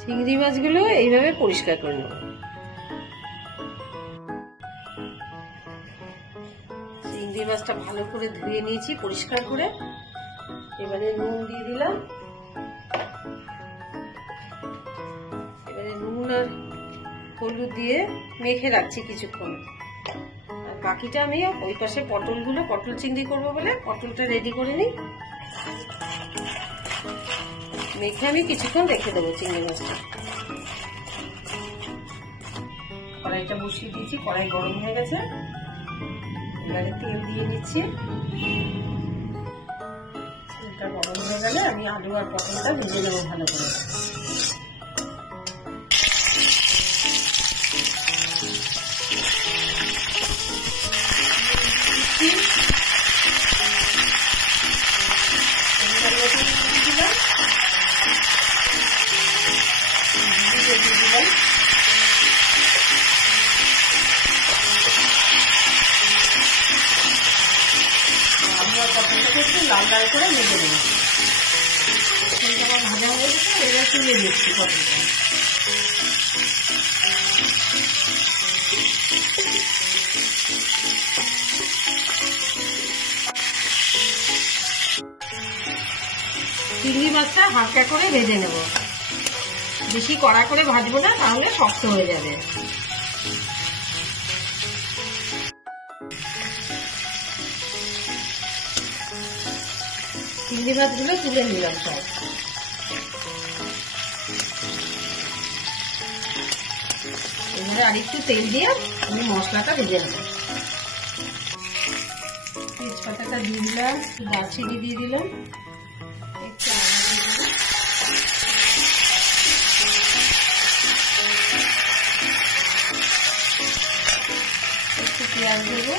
চিংড়ি মাছগুলো এইভাবে পরিষ্কার করে নেব। চিংড়ি মাছটা ভালো করে ধুয়ে নিয়েছি পরিষ্কার করে। এবারে নুন দিয়ে দিলাম। এবারে নুন আর হলুদ দিয়ে মেখে রাখছি কিছুক্ষণ। আর বাকিটা আমি ওই পাশে পটল চিংড়ি করবো বলে পটলটা রেডি করে নিই। মেখে আমি কিছুক্ষণ রেখে দেবো চিংড়ি মাছটা। কড়াইটা বসিয়ে দিয়েছি, কড়াই গরম হয়ে গেছে। এবারে তেল দিয়ে দিচ্ছি। তেলটা গরম হয়ে গেলে আমি আলু আর পটলটা ভেজে নেবো ভালো করে। লাল লাল করে ভেজে দেবো। ভাজা হয়ে গেছে, এবার তুলে দিচ্ছি পটলটা। চিংড়ি মাছটা হালকা করে ভেজে নেব, বেশি কড়া করে ভাজবো না, তাহলে শক্ত হয়ে যাবে। চিংড়ি মাছগুলো তুলে নিলাম সব। এবারে আরেকটু তেল দিয়ে আমি মশলাটা ভেজে নেব। তেজপাতাটা দিয়ে দিলাম, দারচিনি দিয়ে দিলাম, একটু আদা দিয়ে দিলাম, একটু পেঁয়াজ দেবো,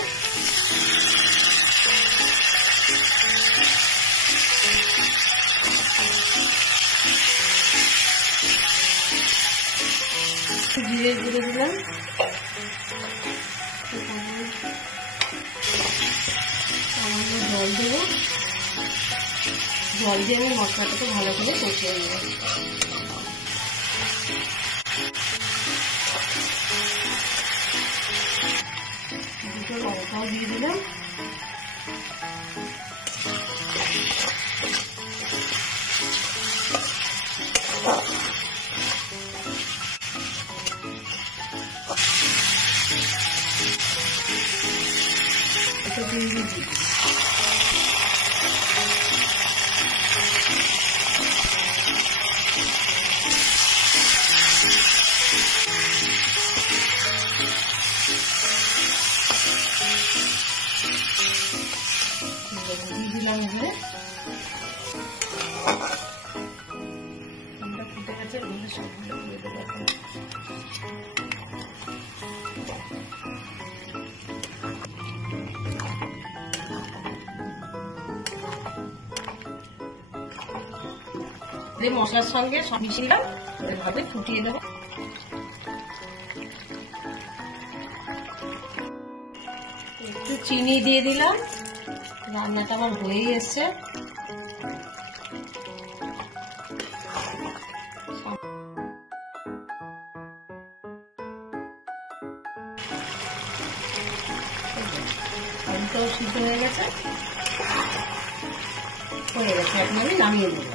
জিরে গুঁড়ো দিলাম, সামান্য জল দেবো। জল দিয়ে আমি মশলাটাকে ভালো করে কষিয়ে নেব। দুটো লঙ্কাও দিয়ে দিলাম। দিলাম যে ফুটে গেছে, সবগুলো দিয়ে দেবো এখন। মশলার সঙ্গে সব মিশিয়ে দিলাম, এভাবে ফুটিয়ে দেবো। একটু চিনি দিয়ে দিলাম। রান্নাটা আমার হয়েই এসছে। আলুটাও সিদ্ধ হয়ে গেছে, এখন আমি নামিয়ে দেবো।